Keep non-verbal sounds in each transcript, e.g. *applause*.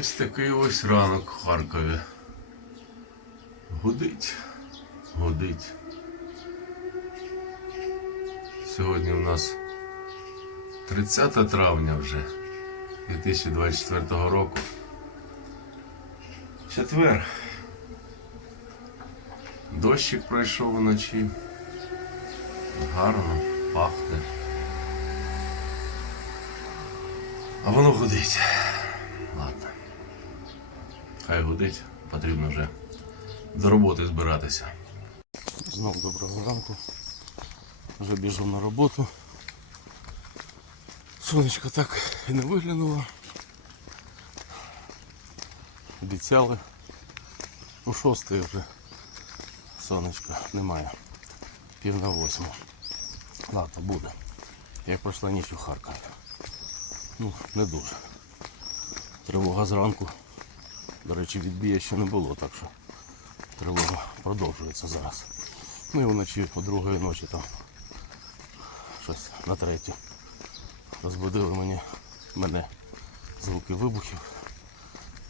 Ось такий ось ранок в Харкові. Гудить, гудить. Сьогодні у нас 30 травня вже 2024 року. Четвер. Дощик пройшов вночі. Гарно, пахне. А воно гудить. Ладно. Хай гудить, потрібно вже до роботи збиратися. Знов доброго ранку. Вже біжу на роботу. Сонечко так і не виглянуло. Обіцяли. У шостої вже сонечка немає. Пів на восьму. Ладно, буде. Як пройшла ніч у Харкові. Ну, не дуже. Тривога зранку. До речі, відбія ще не було, так що тривога продовжується зараз. Ну і вночі о другої ночі там щось на третю. Розбудили мені мене звуки вибухів.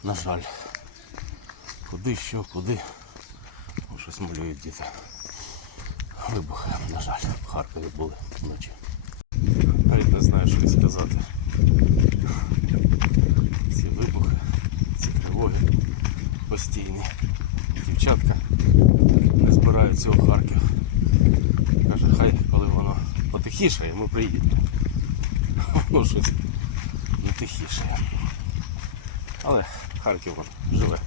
На жаль. Куди що, куди. Ну, щось малюють діти. Вибухи, на жаль, в Харкові були вночі. Навіть не знаю, що й сказати. Постійні. Дівчатка не збираються у Харків. Каже, хай коли воно потихішає, ми приїдемо. *laughs* Ну щось не тихіше. Але Харків вон живе.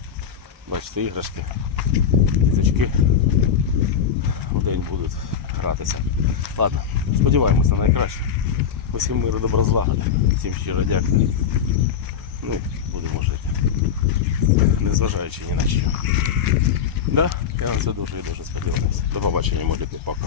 Бачите, іграшки, діточки в день будуть гратися. Ладно, сподіваємось на найкраще. Усім миру добро злагоди. Всім щиро дякую. Ну будемо жити. Незважаючи ні на що. Да, я на це дуже і дуже сподіваюся. До побачення, мої пока.